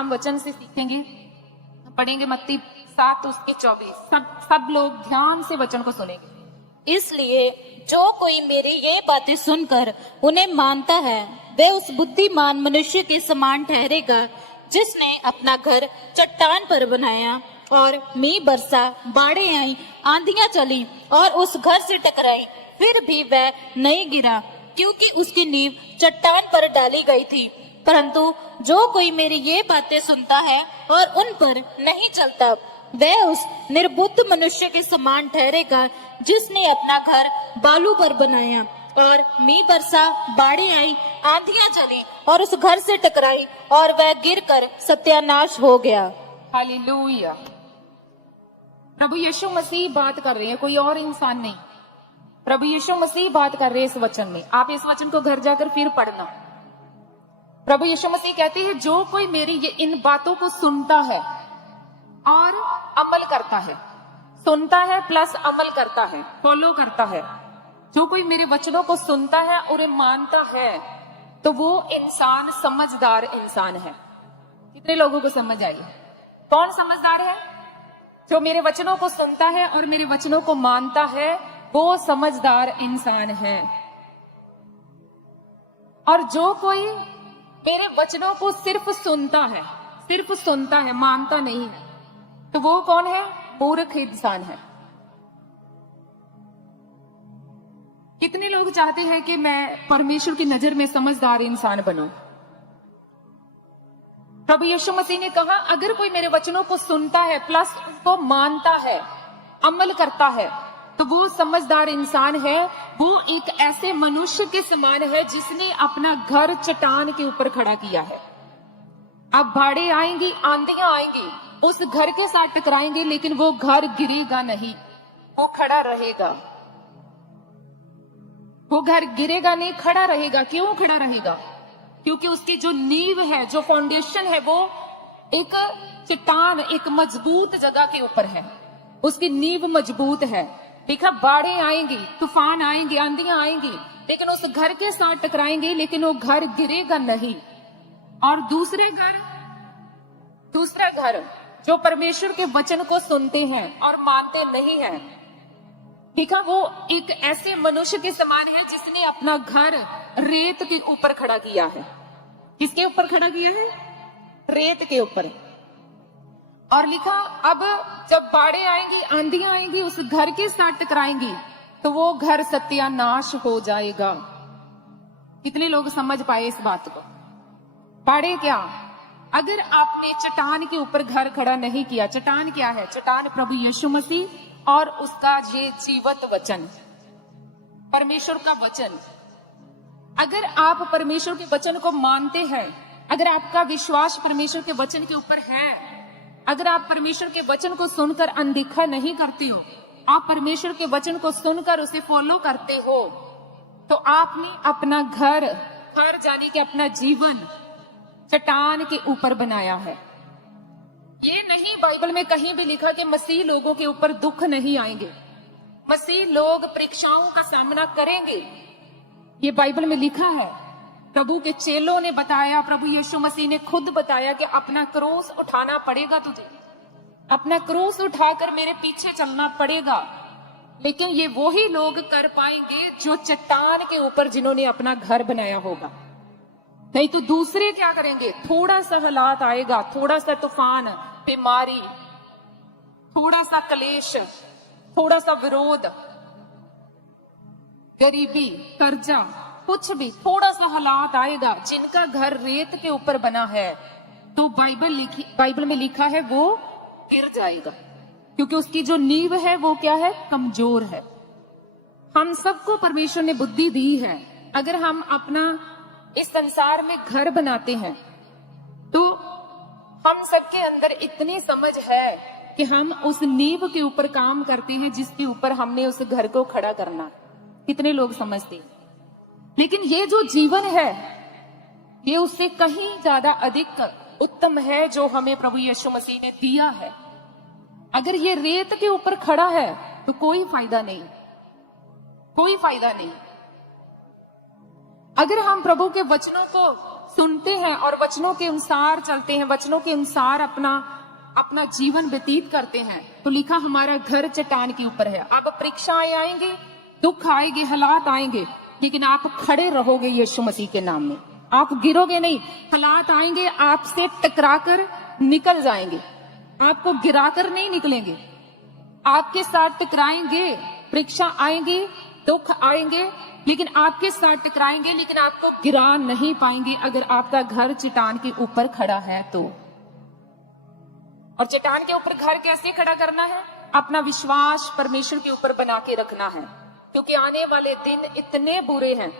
हम वचन से सीखेंगे, पढ़ेंगे मत्ती 7 उसके 24। सब लोग ध्यान से वचन को सुनेंगे। इसलिए जो कोई मेरी ये बातें सुनकर उन्हें मानता है वह उस बुद्धिमान मनुष्य के समान ठहरेगा जिसने अपना घर चट्टान पर बनाया और मींह बरसा, बाढ़ें आई, आंधियां चली और उस घर से टकराई, फिर भी वह नहीं गिरा क्योंकि उसकी नींव चट्टान पर डाली गई थी। परंतु जो कोई मेरी ये बातें सुनता है और उन पर नहीं चलता वह उस निर्बुद्ध मनुष्य के समान ठहरेगा जिसने अपना घर बालू पर बनाया और मींह बरसा, बाढ़ें आई, आंधियां चली और उस घर से टकराई और वह गिरकर सत्यानाश हो गया। हालेलुया। प्रभु यीशु मसीह बात कर रहे हैं, कोई और इंसान नहीं। प्रभु यीशु मसीह बात कर रहे हैं इस वचन में। आप इस वचन को घर जाकर फिर पढ़ना। प्रभु यीशु मसीह कहते हैं जो कोई मेरी ये इन बातों को सुनता है और अमल करता है, सुनता है प्लस अमल करता है, फॉलो करता है, जो कोई मेरे वचनों को सुनता है और मानता है तो वो इंसान समझदार इंसान है। कितने लोगों को समझ आई? कौन समझदार है? जो मेरे वचनों को सुनता है और मेरे वचनों को मानता है वो समझदार इंसान है। और जो कोई मेरे वचनों को सिर्फ सुनता है, मानता नहीं है, तो वो कौन है? मूर्ख इंसान है। कितने लोग चाहते हैं कि मैं परमेश्वर की नजर में समझदार इंसान बनूं? प्रभु यीशु मसीह ने कहा अगर कोई मेरे वचनों को सुनता है प्लस उसको मानता है, अमल करता है, तो वो समझदार इंसान है। वो एक ऐसे मनुष्य के समान है जिसने अपना घर चट्टान के ऊपर खड़ा किया है। अब बाढ़ें आएंगी, आंधियां आएंगी, उस घर के साथ टकराएंगे, लेकिन वो घर गिरेगा नहीं, वो खड़ा रहेगा। वो घर गिरेगा नहीं, खड़ा रहेगा। क्यों खड़ा रहेगा? क्योंकि उसकी जो नींव है, जो फाउंडेशन है, वो एक चट्टान, एक मजबूत जगह के ऊपर है। उसकी नींव मजबूत है। देखा, बाढ़ें आएंगी, तूफान आएंगे, आंधियां आएंगी, लेकिन उस घर के साथ टकराएंगे, लेकिन वो घर गिरेगा नहीं। और दूसरा घर जो परमेश्वर के वचन को सुनते हैं और मानते नहीं हैं, देखा, वो एक ऐसे मनुष्य के समान है जिसने अपना घर रेत के ऊपर खड़ा किया है। किसके ऊपर खड़ा किया है? रेत के ऊपर। और लिखा अब जब बाढ़ें आएंगी, आंधियां आएंगी, उस घर के साथ टकराएंगी, तो वो घर सत्यानाश हो जाएगा। कितने लोग समझ पाए इस बात को? बाढ़ें क्या? अगर आपने चट्टान के ऊपर घर खड़ा नहीं किया, चट्टान क्या है? चट्टान प्रभु यीशु मसीह और उसका ये जीवित वचन, परमेश्वर का वचन। अगर आप परमेश्वर के वचन को मानते हैं, अगर आपका विश्वास परमेश्वर के वचन के ऊपर है, अगर आप परमेश्वर के वचन को सुनकर अनदेखा नहीं करते हो, आप परमेश्वर के वचन को सुनकर उसे फॉलो करते हो, तो आपने अपना घर जाने के अपना जीवन चट्टान के ऊपर बनाया है। ये नहीं बाइबल में कहीं भी लिखा कि मसीह लोगों के ऊपर दुख नहीं आएंगे, मसीह लोग परीक्षाओं का सामना करेंगे। ये बाइबल में लिखा है। प्रभु के चेलों ने बताया, प्रभु यीशु मसीह ने खुद बताया कि अपना क्रूस उठाना पड़ेगा तुझे, अपना क्रूस उठाकर मेरे पीछे चलना पड़ेगा। लेकिन ये वही लोग कर पाएंगे जो चट्टान के ऊपर जिन्होंने अपना घर बनाया होगा। नहीं तो दूसरे क्या करेंगे? थोड़ा सा हालात आएगा, थोड़ा सा तूफान, बीमारी, थोड़ा सा क्लेश, थोड़ा सा विरोध, गरीबी, कर्जा, कुछ भी थोड़ा सा हालात आएगा, जिनका घर रेत के ऊपर बना है, तो बाइबल में लिखा है वो गिर जाएगा, क्योंकि उसकी जो नींव है वो क्या है? कमजोर है। हम सबको परमेश्वर ने बुद्धि दी है। अगर हम अपना इस संसार में घर बनाते हैं तो हम सबके अंदर इतनी समझ है कि हम उस नींव के ऊपर काम करते हैं जिसके ऊपर हमने उस घर को खड़ा करना। कितने लोग समझते हैं? लेकिन ये जो जीवन है ये उससे कहीं ज्यादा अधिक उत्तम है जो हमें प्रभु यीशु मसीह ने दिया है। अगर ये रेत के ऊपर खड़ा है तो कोई फायदा नहीं, कोई फायदा नहीं। अगर हम प्रभु के वचनों को सुनते हैं और वचनों के अनुसार चलते हैं, वचनों के अनुसार अपना जीवन व्यतीत करते हैं, तो लिखा हमारा घर चट्टान के ऊपर है। अब परीक्षाएं आएंगे, दुख आएंगे, हालात आएंगे, लेकिन आप खड़े रहोगे यीशु मसीह के नाम में। आप गिरोगे नहीं। हालात आएंगे, आपसे टकराकर निकल जाएंगे, आपको गिराकर नहीं निकलेंगे, आपके साथ टकराएंगे। परीक्षा आएंगी, दुख आएंगे, लेकिन आपके साथ टकराएंगे, लेकिन आपको गिरा नहीं पाएंगे अगर आपका घर चट्टान के ऊपर खड़ा है तो। और चट्टान के ऊपर घर कैसे खड़ा करना है? अपना विश्वास परमेश्वर के ऊपर बना के रखना है, क्योंकि आने वाले दिन इतने बुरे हैं,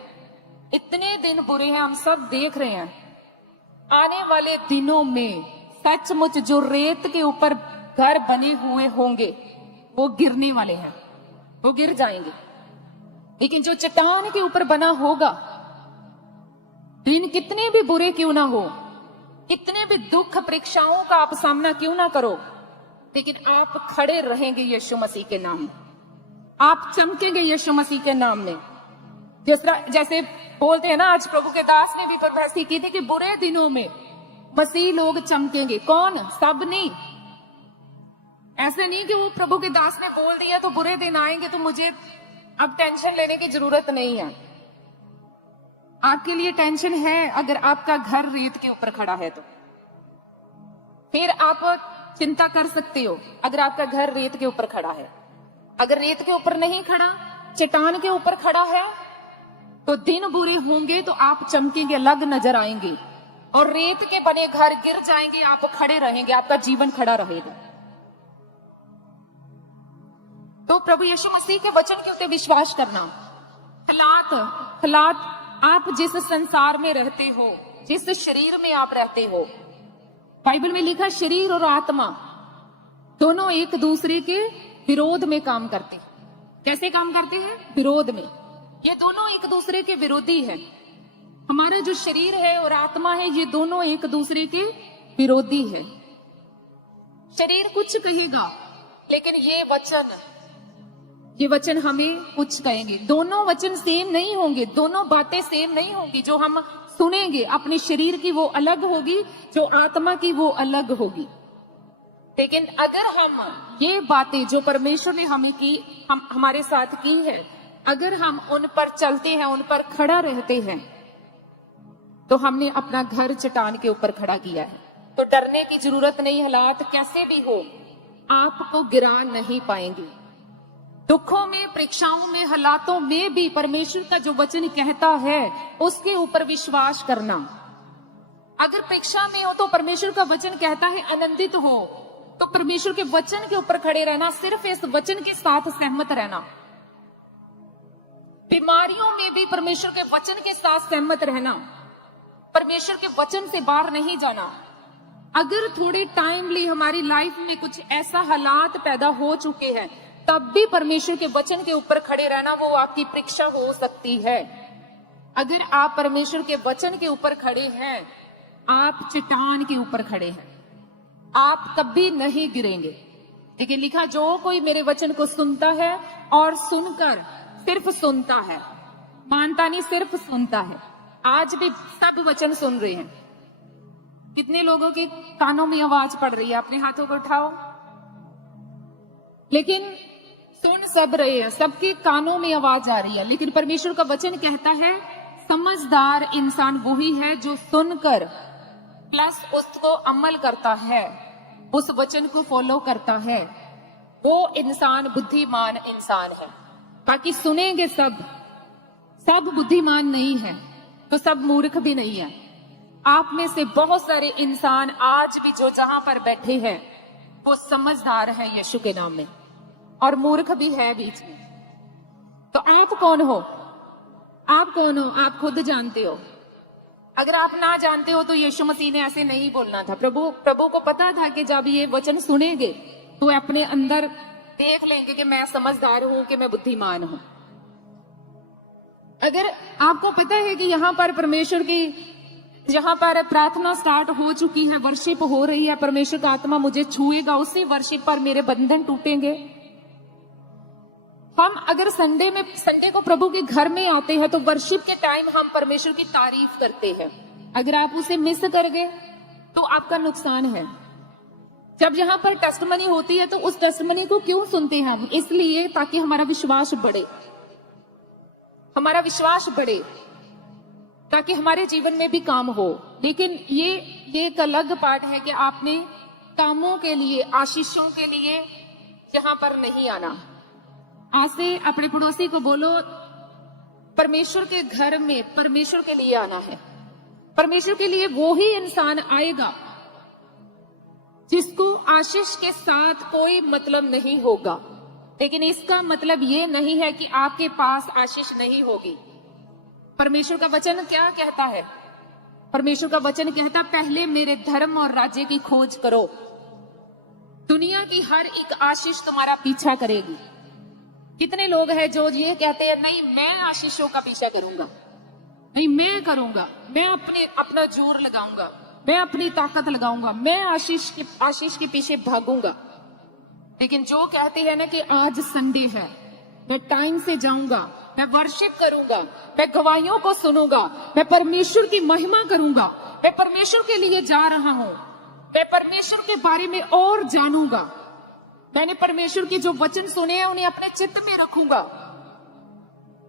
इतने दिन बुरे हैं, हम सब देख रहे हैं। आने वाले दिनों में सचमुच जो रेत के ऊपर घर बने हुए होंगे वो गिरने वाले हैं, वो गिर जाएंगे। लेकिन जो चट्टान के ऊपर बना होगा, दिन कितने भी बुरे क्यों ना हो, कितने भी दुख परीक्षाओं का आप सामना क्यों ना करो, लेकिन आप खड़े रहेंगे यीशु मसीह के नाम में, आप चमकेंगे यीशु मसीह के नाम में। जैसे बोलते हैं ना, आज प्रभु के दास ने भी प्रवचन की थी कि बुरे दिनों में मसीह लोग चमकेंगे। कौन? सब नहीं। ऐसे नहीं कि वो प्रभु के दास ने बोल दिया तो बुरे दिन आएंगे तो मुझे अब टेंशन लेने की जरूरत नहीं है। आपके लिए टेंशन है अगर आपका घर रेत के ऊपर खड़ा है तो फिर आप चिंता कर सकते हो। अगर आपका घर रेत के ऊपर खड़ा है, अगर रेत के ऊपर नहीं खड़ा, चट्टान के ऊपर खड़ा है, तो दिन बुरे होंगे तो आप चमकेंगे, अलग नजर आएंगे, और रेत के बने घर गिर जाएंगे, आप खड़े रहेंगे, आपका जीवन खड़ा रहेगा। तो प्रभु यीशु मसीह के वचन के ऊपर विश्वास करना। हालात आप जिस संसार में रहते हो, जिस शरीर में आप रहते हो, बाइबल में लिखा शरीर और आत्मा दोनों एक दूसरे के विरोध में काम करते हैं। कैसे काम करते हैं? विरोध में। ये दोनों एक दूसरे के विरोधी है। हमारा जो शरीर है और आत्मा है, ये दोनों एक दूसरे के विरोधी है। शरीर कुछ कहेगा, लेकिन ये वचन हमें कुछ कहेंगे। दोनों वचन सेम नहीं होंगे, दोनों बातें सेम नहीं होंगी। जो हम सुनेंगे अपने शरीर की वो अलग होगी, जो आत्मा की वो अलग होगी। लेकिन अगर हम ये बातें जो परमेश्वर ने हमें की, हमारे साथ की है, अगर हम उन पर चलते हैं, उन पर खड़ा रहते हैं, तो हमने अपना घर चट्टान के ऊपर खड़ा किया है। तो डरने की जरूरत नहीं। हालात कैसे भी हो, आपको गिरा नहीं पाएंगे। दुखों में, परीक्षाओं में, हालातों में भी परमेश्वर का जो वचन कहता है उसके ऊपर विश्वास करना। अगर परीक्षा में हो तो परमेश्वर का वचन कहता है आनंदित हो, तो परमेश्वर के वचन के ऊपर खड़े रहना, सिर्फ इस वचन के साथ सहमत रहना। बीमारियों में भी परमेश्वर के वचन के साथ सहमत रहना, परमेश्वर के वचन से बाहर नहीं जाना। अगर थोड़ी टाइमली हमारी लाइफ में कुछ ऐसा हालात पैदा हो चुके हैं, तब भी परमेश्वर के वचन के ऊपर खड़े रहना वो आपकी परीक्षा हो सकती है। अगर आप परमेश्वर के वचन के ऊपर खड़े हैं, आप चट्टान के ऊपर खड़े हैं, आप कभी नहीं गिरेंगे। लेकिन लिखा, जो कोई मेरे वचन को सुनता है और सुनकर सिर्फ सुनता है, मानता नहीं, सिर्फ सुनता है। आज भी सब वचन सुन रहे हैं। कितने लोगों के कानों में आवाज पड़ रही है? अपने हाथों को उठाओ। लेकिन सुन सब रहे हैं, सबके कानों में आवाज आ रही है, लेकिन परमेश्वर का वचन कहता है समझदार इंसान वही है जो सुनकर प्लस उसको अमल करता है, उस वचन को फॉलो करता है। वो इंसान बुद्धिमान इंसान है। बाकी सुनेंगे सब बुद्धिमान नहीं है, तो सब मूर्ख भी नहीं है। आप में से बहुत सारे इंसान आज भी जो जहां पर बैठे हैं वो समझदार है यीशु के नाम में, और मूर्ख भी है बीच में। तो आप कौन हो? आप कौन हो? आप खुद जानते हो। अगर आप ना जानते हो तो यीशु मसीह ने ऐसे नहीं बोलना था। प्रभु को पता था कि जब ये वचन सुनेंगे तो अपने अंदर देख लेंगे कि मैं समझदार हूं, कि मैं बुद्धिमान हूं। अगर आपको पता है कि यहाँ पर परमेश्वर की, जहां पर प्रार्थना स्टार्ट हो चुकी है, वर्शिप हो रही है, परमेश्वर का आत्मा मुझे छुएगा, उसी वर्शिप पर मेरे बंधन टूटेंगे। हम अगर संडे को प्रभु के घर में आते हैं तो वर्शिप के टाइम हम परमेश्वर की तारीफ करते हैं, अगर आप उसे मिस कर गए तो आपका नुकसान है। जब यहाँ पर टेस्टमनी होती है तो उस टेस्टमनी को क्यों सुनते हैं हम? इसलिए ताकि हमारा विश्वास बढ़े, हमारा विश्वास बढ़े, ताकि हमारे जीवन में भी काम हो। लेकिन ये एक अलग पार्ट है कि आपने कामों के लिए, आशीषों के लिए यहाँ पर नहीं आना। आज से अपने पड़ोसी को बोलो, परमेश्वर के घर में परमेश्वर के लिए आना है। परमेश्वर के लिए वो ही इंसान आएगा जिसको आशीष के साथ कोई मतलब नहीं होगा। लेकिन इसका मतलब ये नहीं है कि आपके पास आशीष नहीं होगी। परमेश्वर का वचन क्या कहता है? परमेश्वर का वचन कहता, पहले मेरे धर्म और राज्य की खोज करो, दुनिया की हर एक आशीष तुम्हारा पीछा करेगी। कितने लोग हैं जो ये कहते हैं, नहीं मैं आशीषों का पीछा करूंगा, नहीं मैं करूंगा, मैं अपना जोर लगाऊंगा, मैं अपनी ताकत लगाऊंगा, मैं आशीष के पीछे भागूंगा। लेकिन जो कहते हैं ना कि आज संडे है, मैं टाइम से जाऊंगा, मैं वर्शिप करूंगा, मैं गवाहियों को सुनूंगा, मैं परमेश्वर की महिमा करूंगा, मैं परमेश्वर के लिए जा रहा हूं, मैं परमेश्वर के बारे में और जानूंगा, मैंने परमेश्वर के जो वचन सुने हैं उन्हें अपने चित्त में रखूंगा।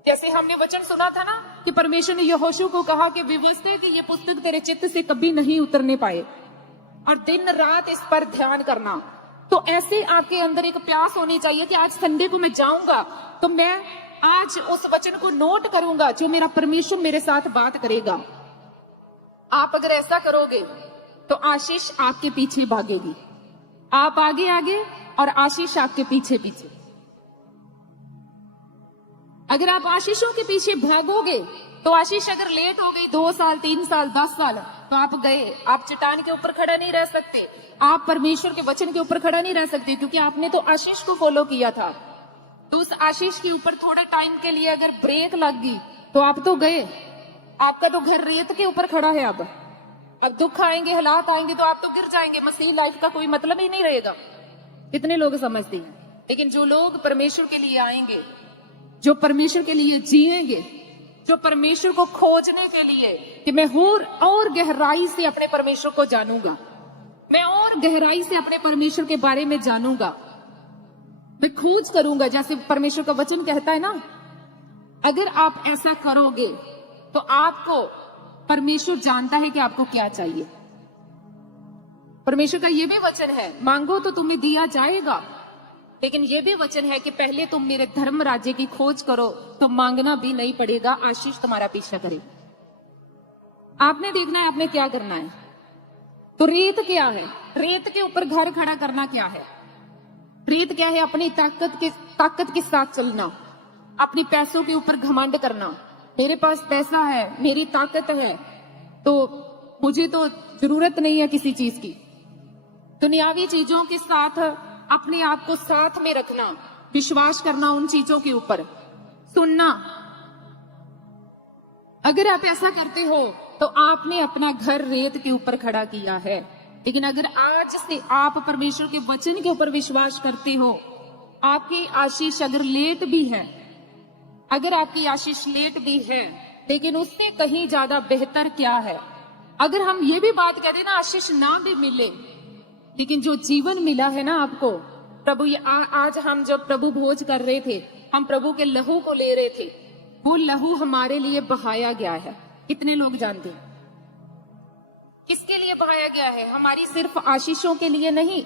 जैसे हमने वचन सुना था ना कि परमेश्वर ने यहोशू को कहा कि व्यवस्था की ये पुस्तक तेरे चित्त से कभी नहीं उतरने पाए और दिन रात इस पर ध्यान करना। तो ऐसे आपके अंदर एक प्यास होनी चाहिए कि आज संडे को मैं जाऊंगा तो मैं आज उस वचन को नोट करूंगा जो मेरा परमेश्वर मेरे साथ बात करेगा। आप अगर ऐसा करोगे तो आशीष आपके पीछे भागेगी, आप आगे आगे और आशीष आपके पीछे पीछे। अगर आप आशीषों के पीछे भागोगे तो आशीष अगर लेट हो गई 2 साल 3 साल 10 साल तो आप गए, आप चट्टान के ऊपर खड़ा नहीं रह सकते, आप परमेश्वर के वचन के ऊपर खड़ा नहीं रह सकते, क्योंकि आपने तो आशीष को फॉलो किया था। तो उस आशीष के ऊपर थोड़े टाइम के लिए अगर ब्रेक लग गई तो आप तो गए, आपका तो घर रेत के ऊपर खड़ा है। अब दुख आएंगे, हालात आएंगे तो आप तो गिर जाएंगे, मसीह लाइफ का कोई मतलब ही नहीं रहेगा। कितने लोग समझते हैं। लेकिन जो लोग परमेश्वर के लिए आएंगे, जो परमेश्वर के लिए जिएंगे, जो परमेश्वर को खोजने के लिए कि मैं और गहराई से अपने परमेश्वर को जानूंगा, मैं और गहराई से अपने परमेश्वर के बारे में जानूंगा, मैं खोज करूंगा, जैसे परमेश्वर का वचन कहता है ना, अगर आप ऐसा करोगे तो आपको परमेश्वर जानता है कि आपको क्या चाहिए। परमेश्वर का ये भी वचन है, मांगो तो तुम्हें दिया जाएगा। लेकिन ये भी वचन है कि पहले तुम मेरे धर्म राज्य की खोज करो तो मांगना भी नहीं पड़ेगा, आशीष तुम्हारा पीछा करेगा। आपने देखना है आपने क्या करना है। तो रेत क्या है? रेत के ऊपर घर खड़ा करना क्या है? रेत क्या है? अपनी ताकत के साथ चलना, अपनी पैसों के ऊपर घमंड करना। मेरे पास पैसा है, मेरी ताकत है, तो मुझे तो जरूरत नहीं है किसी चीज की। दुनियावी चीजों के साथ अपने आप को साथ में रखना, विश्वास करना उन चीजों के ऊपर, सुनना। अगर आप ऐसा करते हो तो आपने अपना घर रेत के ऊपर खड़ा किया है। लेकिन अगर आज से आप परमेश्वर के वचन के ऊपर विश्वास करते हो, आपकी आशीष अगर लेट भी है, अगर आपकी आशीष लेट भी है, लेकिन उससे कहीं ज्यादा बेहतर क्या है? अगर हम ये भी बात कह दें ना, आशीष ना भी मिले लेकिन जो जीवन मिला है ना आपको, प्रभु आज हम जब प्रभु भोज कर रहे थे, हम प्रभु के लहू को ले रहे थे, वो लहू हमारे लिए बहाया गया है। कितने लोग जानते हैं? किसके लिए बहाया गया है? हमारी सिर्फ आशीषों के लिए नहीं,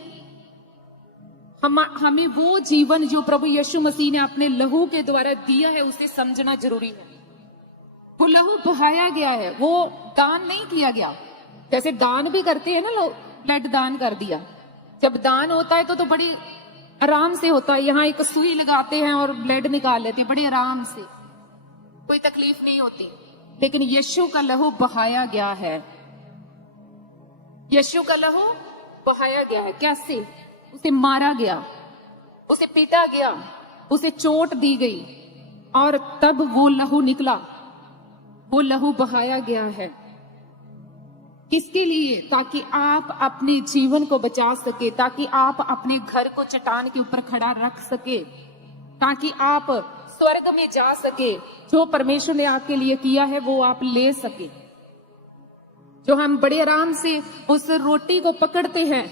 हमें वो जीवन जो प्रभु यीशु मसीह ने अपने लहू के द्वारा दिया है उसे समझना जरूरी है। वो लहू बहाया गया है, वो दान नहीं किया गया। जैसे दान भी करते हैं ना लोग, ब्लड दान कर दिया। जब दान होता है तो बड़ी आराम से होता है, यहाँ एक सुई लगाते हैं और ब्लड निकाल लेते हैं बड़े आराम से, कोई तकलीफ नहीं होती। लेकिन यीशु का लहू बहाया गया है, यीशु का लहू बहाया गया है। कैसे? उसे मारा गया, उसे पीटा गया, उसे चोट दी गई और तब वो लहू निकला, वो लहू बहाया गया है। किसके लिए? ताकि आप अपने जीवन को बचा सके, ताकि आप अपने घर को चट्टान के ऊपर खड़ा रख सके, ताकि आप स्वर्ग में जा सके। जो परमेश्वर ने आपके लिए किया है वो आप ले सके। जो हम बड़े आराम से उस रोटी को पकड़ते हैं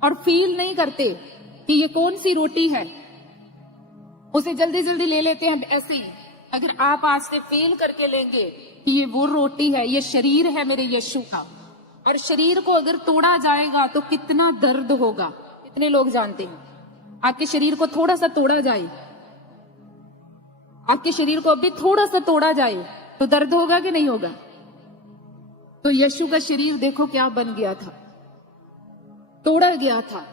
और फील नहीं करते कि ये कौन सी रोटी है, उसे जल्दी जल्दी ले लेते हैं ऐसे ही। अगर आप आज से फील करके लेंगे कि ये वो रोटी है, ये शरीर है मेरे यीशु का, और शरीर को अगर तोड़ा जाएगा तो कितना दर्द होगा। कितने लोग जानते हैं आपके शरीर को थोड़ा सा तोड़ा जाए, आपके शरीर को अभी थोड़ा सा तोड़ा जाए तो दर्द होगा कि नहीं होगा? तो यीशु का शरीर देखो क्या बन गया था, तोड़ा गया था,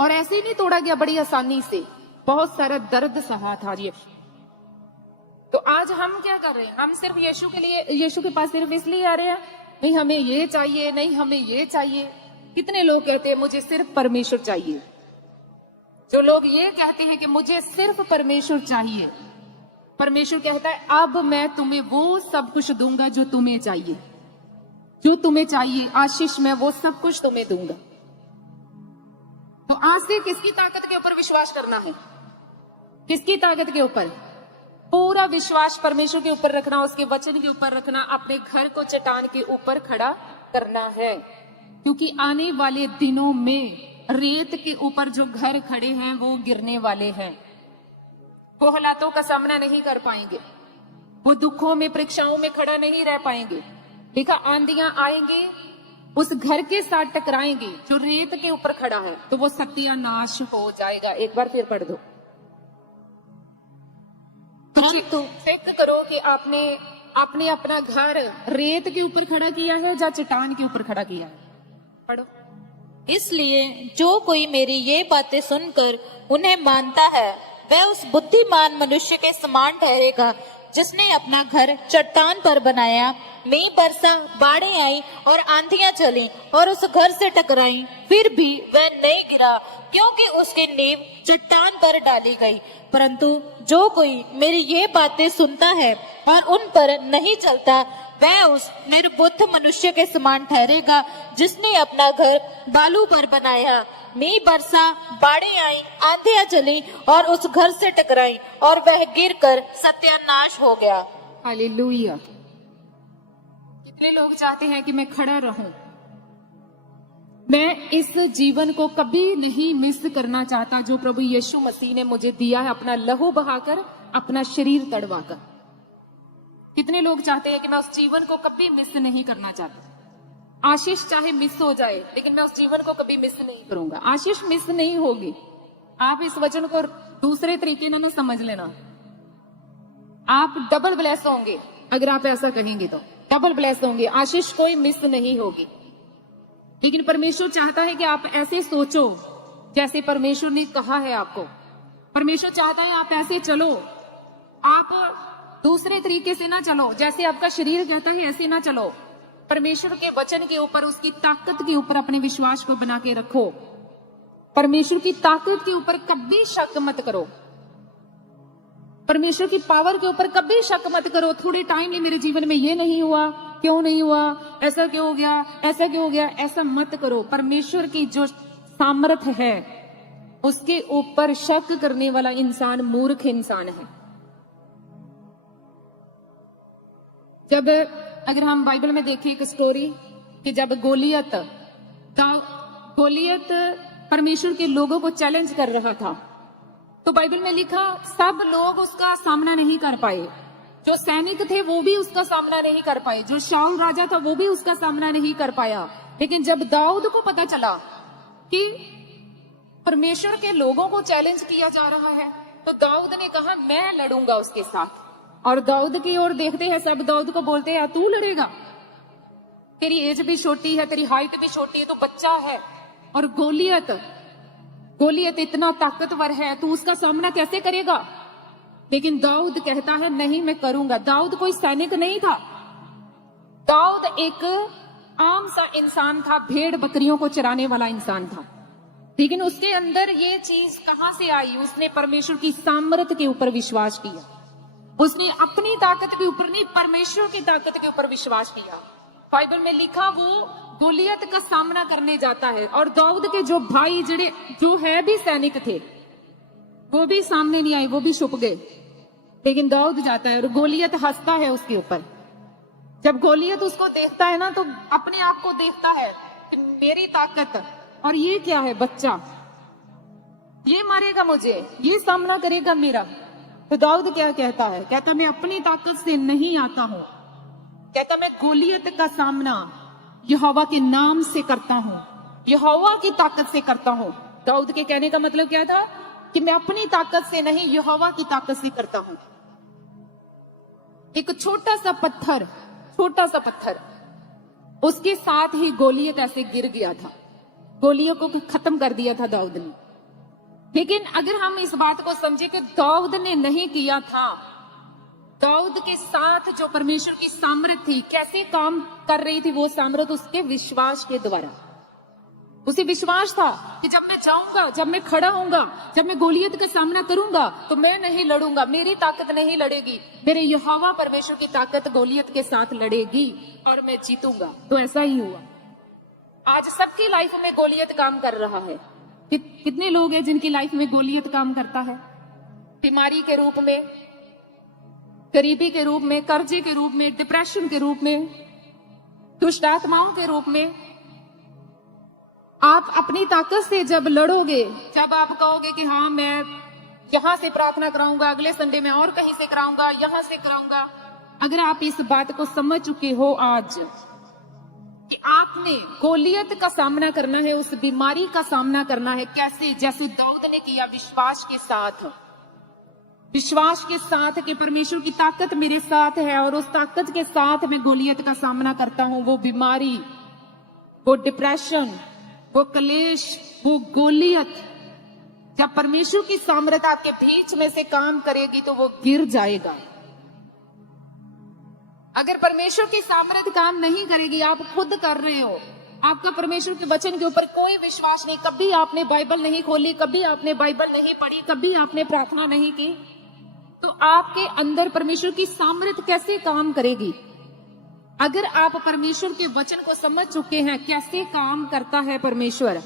और ऐसे ही नहीं तोड़ा गया बड़ी आसानी से, बहुत सारा दर्द सहा था यीशु। तो आज हम क्या कर रहे हैं? हम सिर्फ यीशु के लिए, यीशु के पास सिर्फ इसलिए आ रहे हैं नहीं हमें ये चाहिए, नहीं हमें ये चाहिए। कितने लोग कहते हैं मुझे सिर्फ परमेश्वर चाहिए। जो लोग ये कहते हैं कि मुझे सिर्फ परमेश्वर चाहिए, परमेश्वर कहता है अब मैं तुम्हें वो सब कुछ दूंगा जो तुम्हें चाहिए, जो तुम्हें चाहिए आशीष मैं वो सब कुछ तुम्हें दूंगा। तो आज से किसकी ताकत के ऊपर विश्वास करना है? किसकी ताकत के ऊपर? पूरा विश्वास परमेश्वर के ऊपर रखना, उसके वचन के ऊपर रखना, अपने घर को चट्टान के ऊपर खड़ा करना है। क्योंकि आने वाले दिनों में रेत के ऊपर जो घर खड़े हैं वो गिरने वाले हैं। वो हालातों का सामना नहीं कर पाएंगे, वो दुखों में परीक्षाओं में खड़ा नहीं रह पाएंगे। देखा, आंधियां आएंगे, उस घर के साथ टकराएंगे जो रेत के ऊपर खड़ा है, तो वो सत्यानाश हो जाएगा। एक बार फिर पढ़ दो। तो चेक करो कि आपने अपना घर रेत के ऊपर खड़ा किया है या चट्टान के ऊपर खड़ा किया है। पढ़ो। इसलिए जो कोई मेरी ये बातें सुनकर उन्हें मानता है वह उस बुद्धिमान मनुष्य के समान ठहरेगा जिसने अपना घर चट्टान पर बनाया। मींह बरसा, बाढ़ें आई और आंधियां चली और उस घर से टकराई, फिर भी वह नहीं गिरा क्योंकि उसकी नींव चट्टान पर डाली गई। परंतु जो कोई मेरी ये बातें सुनता है और उन पर नहीं चलता वह उस निर्बुद्ध मनुष्य के समान ठहरेगा जिसने अपना घर बालू पर बनाया। मींह बरसा, बाढ़ें आई, आंधियां चली और उस घर से टकराई और वह गिरकर सत्यानाश हो गया। हालेलुया। कितने लोग चाहते हैं कि मैं खड़ा रहूं, मैं इस जीवन को कभी नहीं मिस करना चाहता जो प्रभु यीशु मसीह ने मुझे दिया है, अपना लहू बहाकर, अपना शरीर तड़वाकर। कितने लोग चाहते हैं कि मैं उस जीवन को कभी मिस नहीं करना चाहता। आशीष चाहे मिस हो जाए लेकिन मैं उस जीवन को कभी मिस नहीं करूंगा। आशीष मिस नहीं होगी। आप इस वचन को दूसरे तरीके में ना समझ लेना, आप डबल ब्लेस होंगे। अगर आप ऐसा कहेंगे तो डबल ब्लेस होंगे, आशीष कोई मिस नहीं होगी। लेकिन परमेश्वर चाहता है कि आप ऐसे सोचो जैसे परमेश्वर ने कहा है आपको। परमेश्वर चाहता है आप ऐसे चलो, आप दूसरे तरीके से ना चलो, जैसे आपका शरीर कहता है ऐसे ना चलो। परमेश्वर के वचन के ऊपर, उसकी ताकत के ऊपर अपने विश्वास को बना के रखो। परमेश्वर की ताकत के ऊपर कभी शक मत करो, परमेश्वर की पावर के ऊपर कभी शक मत करो। थोड़े टाइम में मेरे जीवन में ये नहीं हुआ, क्यों नहीं हुआ, ऐसा क्यों हो गया, ऐसा क्यों हो गया, ऐसा मत करो। परमेश्वर की जो सामर्थ है उसके ऊपर शक करने वाला इंसान मूर्ख इंसान है। जब अगर हम बाइबल में देखें एक स्टोरी कि जब गोलियत परमेश्वर के लोगों को चैलेंज कर रहा था, तो बाइबल में लिखा सब लोग उसका सामना नहीं कर पाए। जो सैनिक थे वो भी उसका सामना नहीं कर पाए, जो शाऊल राजा था वो भी उसका सामना नहीं कर पाया। लेकिन जब दाऊद को पता चला कि परमेश्वर के लोगों को चैलेंज किया जा रहा है, तो दाऊद ने कहा मैं लड़ूंगा उसके साथ। और दाऊद की ओर देखते हैं सब, दाऊद को बोलते हैं तू लड़ेगा, तेरी एज भी छोटी है, तेरी हाइट भी छोटी है, तू बच्चा है। और गोलियत इतना ताकतवर है, तू उसका सामना कैसे करेगा? लेकिन दाऊद कहता है नहीं मैं करूंगा। दाऊद कोई सैनिक नहीं था, दाऊद एक आम सा इंसान था, भेड़ बकरियों को चराने वाला इंसान था। लेकिन उसके अंदर ये चीज कहां से आई? उसने परमेश्वर की सामर्थ्य के ऊपर विश्वास किया। उसने अपनी ताकत के ऊपर नहीं, परमेश्वर की ताकत के ऊपर विश्वास किया। बाइबल में लिखा वो गोलियत का सामना करने जाता है, और दाऊद के जो भाई जो है भी सैनिक थे वो भी सामने नहीं आए, वो भी छुप गए। लेकिन दाऊद जाता है और गोलियत हंसता है उसके ऊपर। जब गोलियत उसको देखता है ना तो अपने आप को देखता है कि मेरी ताकत, और ये क्या है, बच्चा, ये मारेगा मुझे, ये सामना करेगा मेरा। तो दाऊद क्या कहता है, कहता मैं अपनी ताकत से नहीं आता हूं, कहता मैं गोलियत का सामना यहोवा के नाम से करता हूं, यहोवा की ताकत से करता हूं। दाऊद के कहने का मतलब क्या था कि मैं अपनी ताकत से नहीं, यहोवा की ताकत से करता हूं। एक छोटा सा पत्थर उसके साथ ही गोलियत ऐसे गिर गया था, गोलियों को खत्म कर दिया था दाऊद ने। लेकिन अगर हम इस बात को समझे कि दाऊद ने नहीं किया था, दाऊद के साथ जो परमेश्वर की सामर्थ थी, कैसे काम कर रही थी वो सामर्थ, उसके विश्वास के द्वारा। उसे विश्वास था कि जब मैं जाऊंगा, जब मैं खड़ा होऊंगा, जब मैं गोलियत का सामना करूंगा तो मैं नहीं लड़ूंगा, मेरी ताकत नहीं लड़ेगी, मेरे यहोवा परमेश्वर की ताकत गोलियत के साथ लड़ेगी और मैं जीतूंगा। तो ऐसा ही हुआ। आज सबकी लाइफ में गोलियत काम कर रहा है। कितने लोग हैं जिनकी लाइफ में गोलियत काम करता है? बीमारी के रूप में, गरीबी के रूप में, कर्जे के रूप में, डिप्रेशन के रूप में, दुष्ट आत्माओं के रूप में। आप अपनी ताकत से जब लड़ोगे, जब आप कहोगे कि हाँ मैं यहां से प्रार्थना कराऊंगा, अगले संडे में और कहीं से कराऊंगा, यहां से कराऊंगा, अगर आप इस बात को समझ चुके हो आज कि आपने गोलियत का सामना करना है, उस बीमारी का सामना करना है, कैसे? जैसे दाऊद ने किया, विश्वास के साथ कि परमेश्वर की ताकत मेरे साथ है और उस ताकत के साथ मैं गोलियत का सामना करता हूं। वो बीमारी, वो डिप्रेशन, वो कलेश, वो गोलियत, जब परमेश्वर की सामर्थ आपके बीच में से काम करेगी तो वो गिर जाएगा। अगर परमेश्वर की सामर्थ काम नहीं करेगी, आप खुद कर रहे हो, आपका परमेश्वर के वचन के ऊपर कोई विश्वास नहीं, कभी आपने बाइबल नहीं खोली, कभी आपने बाइबल नहीं पढ़ी, कभी आपने प्रार्थना नहीं की, तो आपके अंदर परमेश्वर की सामर्थ कैसे काम करेगी? अगर आप परमेश्वर के वचन को समझ चुके हैं कैसे काम करता है परमेश्वर,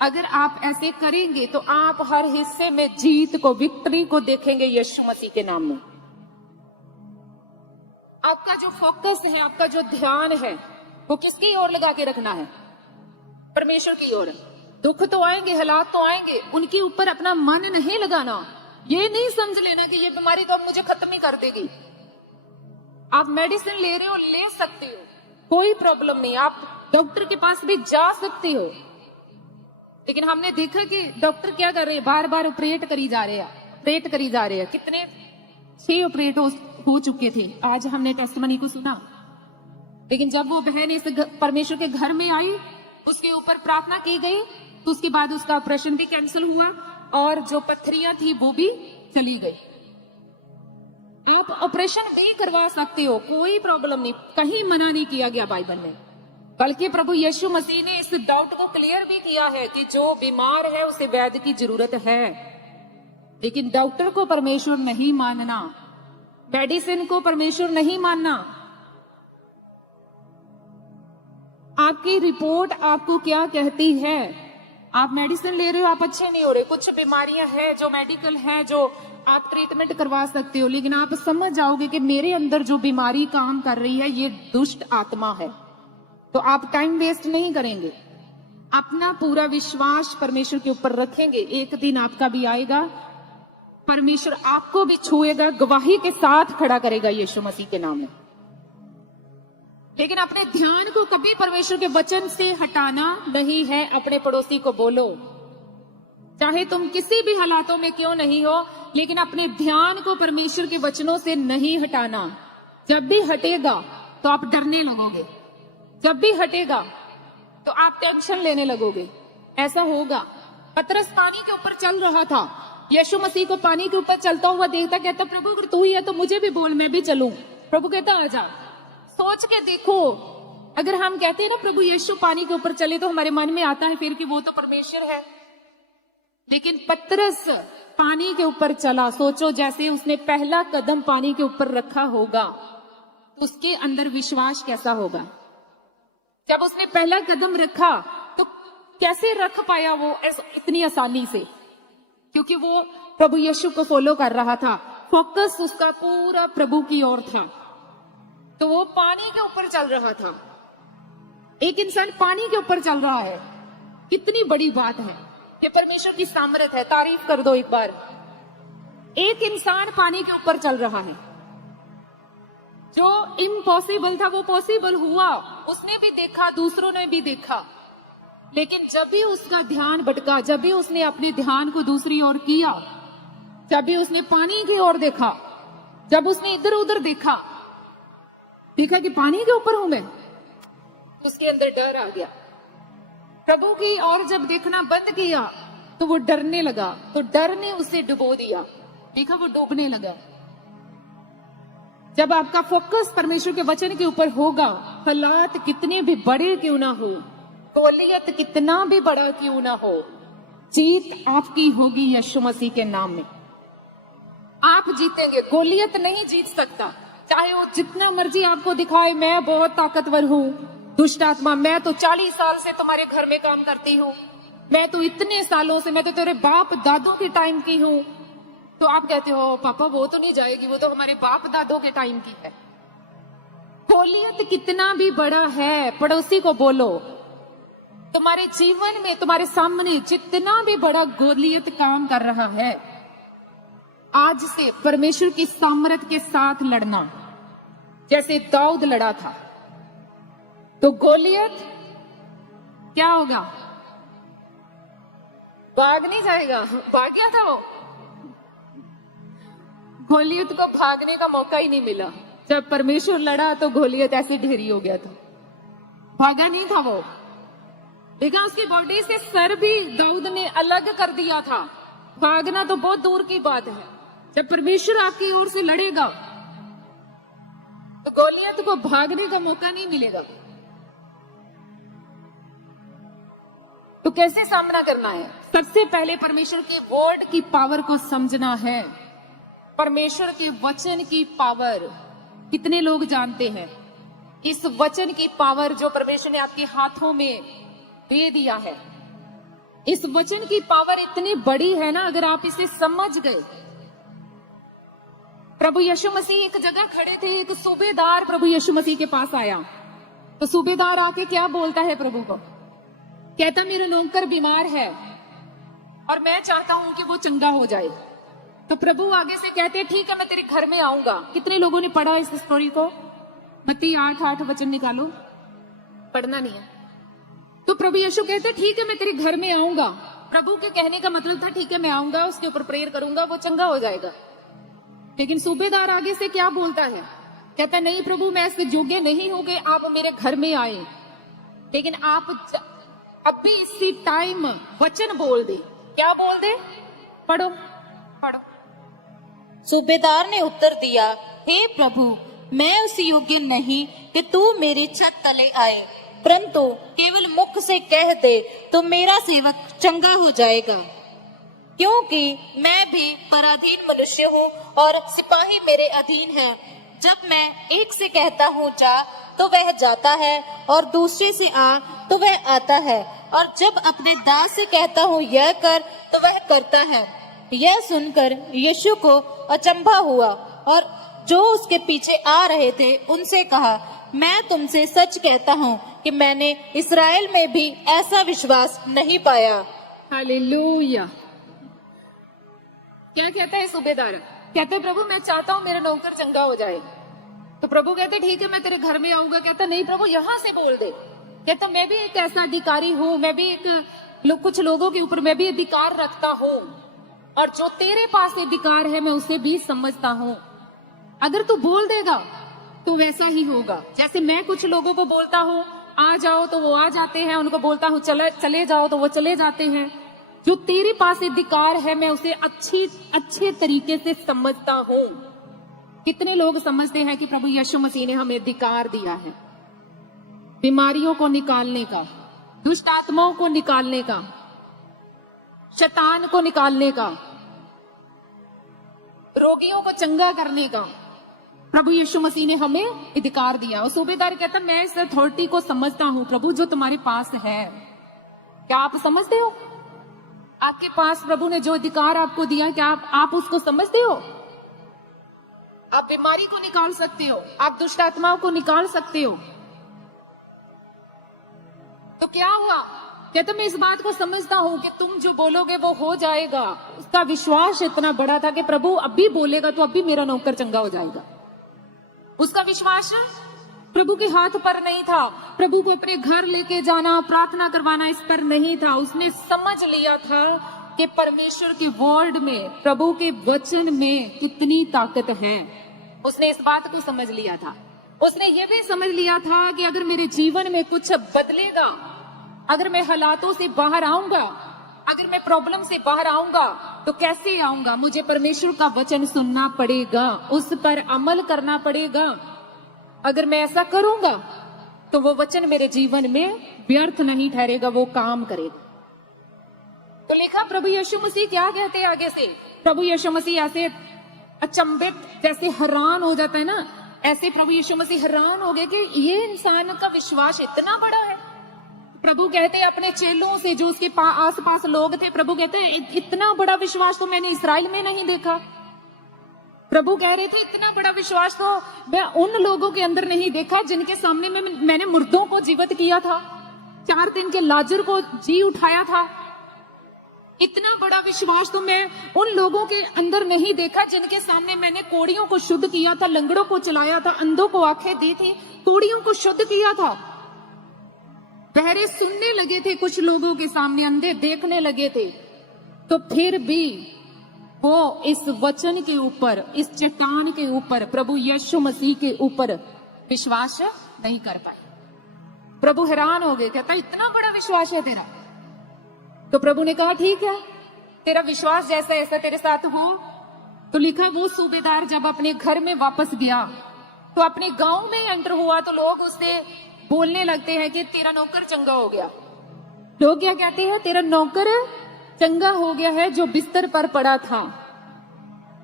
अगर आप ऐसे करेंगे तो आप हर हिस्से में जीत को, विक्ट्री को देखेंगे यीशु मसीह के नाम में। आपका जो फोकस है, आपका जो ध्यान है, वो किसकी ओर लगा के रखना है? परमेश्वर की ओर। दुख तो आएंगे, हालात तो आएंगे, उनके ऊपर अपना मन नहीं लगाना। ये नहीं समझ लेना कि ये बीमारी तो अब मुझे खत्म ही कर देगी। आप मेडिसिन ले रहे हो, ले सकते हो, कोई प्रॉब्लम नहीं, आप डॉक्टर के पास भी जा सकते हो। लेकिन हमने देखा कि डॉक्टर क्या कर रहे हैं, बार बार ऑपरेट करी जा रहे हैं। कितने 6 ऑपरेट हो चुके थे, आज हमने टेस्टिमनी को सुना। लेकिन जब वो बहन इस परमेश्वर के घर में आई, उसके ऊपर प्रार्थना की गई, तो उसके बाद उसका ऑपरेशन भी कैंसिल हुआ और जो पत्थरियां थी वो भी चली गई। आप ऑपरेशन भी करवा सकते हो, कोई प्रॉब्लम नहीं, कहीं मना नहीं किया गया बाइबल में। बल्कि प्रभु यीशु मसीह ने इस डाउट को क्लियर भी किया है कि जो बीमार है उसे वैद्य की जरूरत है। लेकिन डॉक्टर को परमेश्वर नहीं मानना, मेडिसिन को परमेश्वर नहीं मानना। आपकी रिपोर्ट आपको क्या कहती है? आप मेडिसिन ले रहे हो, आप अच्छे नहीं हो रहे, कुछ बीमारियां हैं जो मेडिकल है, जो आप ट्रीटमेंट करवा सकते हो, लेकिन आप समझ जाओगे कि मेरे अंदर जो बीमारी काम कर रही है ये दुष्ट आत्मा है, तो आप टाइम वेस्ट नहीं करेंगे, अपना पूरा विश्वास परमेश्वर के ऊपर रखेंगे। एक दिन आपका भी आएगा, परमेश्वर आपको भी छुएगा, गवाही के साथ खड़ा करेगा यीशु मसीह के नाम में। लेकिन अपने ध्यान को कभी परमेश्वर के वचन से हटाना नहीं है। अपने पड़ोसी को बोलो, चाहे तुम किसी भी हालातों में क्यों नहीं हो, लेकिन अपने ध्यान को परमेश्वर के वचनों से नहीं हटाना। जब भी हटेगा तो आप डरने लगोगे, जब भी हटेगा तो आप टेंशन लेने लगोगे। ऐसा होगा। पतरस पानी के ऊपर चल रहा था, यीशु मसीह को पानी के ऊपर चलता हुआ देखता, कहता प्रभु अगर तू ही है तो मुझे भी बोल, मैं भी चलूं। प्रभु कहता आजा। सोच के देखो, अगर हम कहते हैं ना प्रभु यीशु पानी के ऊपर चले, तो हमारे मन में आता है फिर कि वो तो परमेश्वर है। लेकिन पतरस पानी के ऊपर चला, सोचो जैसे उसने पहला कदम पानी के ऊपर रखा होगा, उसके अंदर विश्वास कैसा होगा। जब उसने पहला कदम रखा तो कैसे रख पाया वो इतनी आसानी से, क्योंकि वो प्रभु यीशु को फॉलो कर रहा था। फोकस उसका पूरा प्रभु की ओर था। तो वो पानी के ऊपर चल रहा था। एक इंसान पानी के ऊपर चल रहा है, कितनी बड़ी बात है। ये परमेश्वर की सामर्थ है, तारीफ कर दो एक बार। एक इंसान पानी के ऊपर चल रहा है। जो इम्पॉसिबल था वो पॉसिबल हुआ। उसने भी देखा, दूसरों ने भी देखा, लेकिन जब भी उसका ध्यान भटका, जब भी उसने अपने ध्यान को दूसरी ओर किया, जब भी उसने पानी की ओर देखा, जब उसने इधर उधर देखा कि पानी के ऊपर हूं मैं, उसके अंदर डर आ गया। प्रभु की ओर जब देखना बंद किया तो वो डरने लगा, तो डर ने उसे डुबो दिया। देखा, वो डूबने लगा। जब आपका फोकस परमेश्वर के वचन के ऊपर होगा, हालात कितने भी बड़े क्यों ना हो, गोलियत कितना भी बड़ा क्यों ना हो, जीत आपकी होगी यीशु मसीह के नाम में। आप जीतेंगे, गोलियत नहीं जीत सकता। चाहे वो जितना मर्जी आपको दिखाए, मैं बहुत ताकतवर हूँ, दुष्ट आत्मा, मैं तो 40 साल से तुम्हारे घर में काम करती हूँ, मैं तो इतने सालों से, मैं तो तेरे बाप दादों के टाइम की हूँ। तो आप कहते हो पापा वो तो नहीं जाएगी, वो तो हमारे बाप दादों के टाइम की है। गोलियत कितना भी बड़ा है, पड़ोसी को बोलो, तुम्हारे जीवन में, तुम्हारे सामने जितना भी बड़ा गोलियत काम कर रहा है, आज से परमेश्वर की सामर्थ के साथ लड़ना, जैसे दाऊद लड़ा था। तो गोलियत क्या होगा? भाग नहीं जाएगा। भाग गया था वो, गोलियत को भागने का मौका ही नहीं मिला। जब परमेश्वर लड़ा तो गोलियत ऐसे ढेरी हो गया था, भागा नहीं था वो। देखा, उसकी बॉडी से सर भी दाऊद ने अलग कर दिया था। भागना तो बहुत दूर की बात है। जब परमेश्वर आपकी ओर से लड़ेगा तो गोलियत को भागने का मौका नहीं मिलेगा। तो कैसे सामना करना है? सबसे पहले परमेश्वर के वर्ड की पावर को समझना है। परमेश्वर के वचन की पावर कितने लोग जानते हैं? इस वचन की पावर जो परमेश्वर ने आपके हाथों में दे दिया है, इस वचन की पावर इतनी बड़ी है ना, अगर आप इसे समझ गए। प्रभु यीशु मसीह एक जगह खड़े थे, एक सूबेदार प्रभु यीशु मसीह के पास आया। तो सूबेदार आके क्या बोलता है प्रभु को? कहता, मेरा नौकर बीमार है और मैं चाहता हूं कि वो चंगा हो जाए। तो प्रभु आगे से कहते, ठीक है, मैं तेरे घर में आऊंगा। कितने लोगों ने पढ़ा इस स्टोरी को? मत्ती 8:8 वचन निकालो, पढ़ना नहीं है। तो प्रभु यीशु कहते, ठीक है, मैं तेरे घर में आऊंगा। प्रभु के कहने का मतलब था, ठीक है, मैं आऊंगा, उसके ऊपर प्रेयर करूंगा, वो चंगा हो जाएगा। लेकिन सूबेदार आगे से क्या बोलता है? कहता, नहीं प्रभु, मैं इसके योग्य नहीं हूं कि आप मेरे घर में आए, लेकिन आप अभी इसी टाइम वचन बोल दे। क्या बोल दे? पढ़ो पढ़ो। सूबेदार ने उत्तर दिया, हे प्रभु, मैं उस योग्य नहीं कि तू मेरी छत तले आए, परंतु केवल मुख से कह दे तो मेरा सेवक चंगा हो जाएगा। क्योंकि मैं भी पराधीन मनुष्य हूँ और सिपाही मेरे अधीन हैं। जब मैं एक से कहता हूँ जा तो वह जाता है, और दूसरे से आ तो वह आता है, और जब अपने दास से कहता हूँ यह कर तो वह करता है। यह सुनकर यीशु को अचंभा हुआ, और जो उसके पीछे आ रहे थे उनसे कहा, मैं तुमसे सच कहता हूँ कि मैंने इस्राएल में भी ऐसा विश्वास नहीं पाया। हालेलुया। क्या कहता है सूबेदार? कहते हैं, प्रभु मैं चाहता हूँ मेरा नौकर चंगा हो जाए। तो प्रभु कहते, ठीक है, मैं तेरे घर में आऊंगा। कहता, नहीं प्रभु, यहाँ से बोल दे। कहता, मैं भी एक ऐसा अधिकारी हूँ, मैं भी कुछ लोगों के ऊपर मैं भी अधिकार रखता हूँ, और जो तेरे पास अधिकार है मैं उसे भी समझता हूँ। अगर तू बोल देगा तो वैसा ही होगा। जैसे मैं कुछ लोगों को बोलता हूँ आ जाओ तो वो आ जाते हैं, उनको बोलता हूँ चले जाओ तो वो चले जाते हैं। जो तेरे पास अधिकार है मैं उसे अच्छे तरीके से समझता हूँ। कितने लोग समझते हैं कि प्रभु यीशु मसीह ने हमें अधिकार दिया है बीमारियों को निकालने का, दुष्ट आत्माओं को निकालने का, शैतान को निकालने का, रोगियों को चंगा करने का। प्रभु यीशु मसीह ने हमें अधिकार दिया। और सूबेदार कहता, मैं इस अथॉरिटी को समझता हूँ प्रभु जो तुम्हारे पास है। क्या आप समझते हो? आपके पास प्रभु ने जो अधिकार आपको दिया, क्या आप उसको समझते हो? आप बीमारी को निकाल सकते हो, आप दुष्ट आत्माओं को निकाल सकते हो। तो क्या हुआ? कहते मैं इस बात को समझता हूं कि तुम जो बोलोगे वो हो जाएगा। उसका विश्वास इतना बड़ा था कि प्रभु अभी बोलेगा तो अभी मेरा नौकर चंगा हो जाएगा। उसका विश्वास प्रभु के हाथ पर नहीं था, प्रभु को अपने घर लेके जाना, प्रार्थना करवाना इस पर नहीं था। उसने समझ लिया था कि परमेश्वर के वर्ड में, प्रभु के वचन में कितनी ताकत है। उसने इस बात को समझ लिया था। उसने ये भी समझ लिया था कि अगर मेरे जीवन में कुछ बदलेगा, अगर मैं हालातों से बाहर आऊंगा, अगर मैं प्रॉब्लम से बाहर आऊंगा तो कैसे आऊंगा? मुझे परमेश्वर का वचन सुनना पड़ेगा, उस पर अमल करना पड़ेगा। अगर मैं ऐसा करूंगा तो वो वचन मेरे जीवन में व्यर्थ नहीं ठहरेगा, वो काम करेगा। तो लिखा प्रभु यीशु मसीह क्या कहते हैं आगे से? प्रभु यीशु मसीह ऐसे अचंभित, जैसे हैरान हो जाता है ना, ऐसे प्रभु यीशु मसीह हैरान हो गए कि ये इंसान का विश्वास इतना बड़ा है। प्रभु कहते हैं अपने चेलों से, जो उसके आसपास लोग थे, प्रभु कहते हैं इतना बड़ा विश्वास तो मैंने इस्राएल में नहीं देखा। प्रभु कह रहे थे इतना बड़ा विश्वास तो मैं उन लोगों के अंदर नहीं देखा जिनके सामने मैंने मुर्दों को जीवित किया था, 4 दिन के लाजर को जी उठाया था। इतना बड़ा विश्वास तो मैं उन लोगों के अंदर नहीं देखा जिनके सामने मैंने कोड़ियों को शुद्ध किया था, लंगड़ों को चलाया था, अंधों को आंखें दी थी, कोड़ियों को शुद्ध किया था। बहरे सुनने लगे थे कुछ लोगों के सामने, अंधे देखने लगे थे। तो फिर भी वो इस वचन के ऊपर, इस चट्टान के ऊपर, प्रभु यीशु मसीह के ऊपर विश्वास नहीं कर पाए। प्रभु हैरान हो गए, कहता इतना बड़ा विश्वास है तेरा? तो प्रभु ने कहा ठीक है, तेरा विश्वास जैसा ऐसा तेरे साथ हो। तो लिखा वो सूबेदार जब अपने घर में वापस गया तो अपने गांव में एंटर हुआ तो लोग उससे बोलने लगते हैं कि तेरा नौकर चंगा हो गया। लोग क्या कहते हैं? तेरा नौकर चंगा हो गया है जो बिस्तर पर पड़ा था।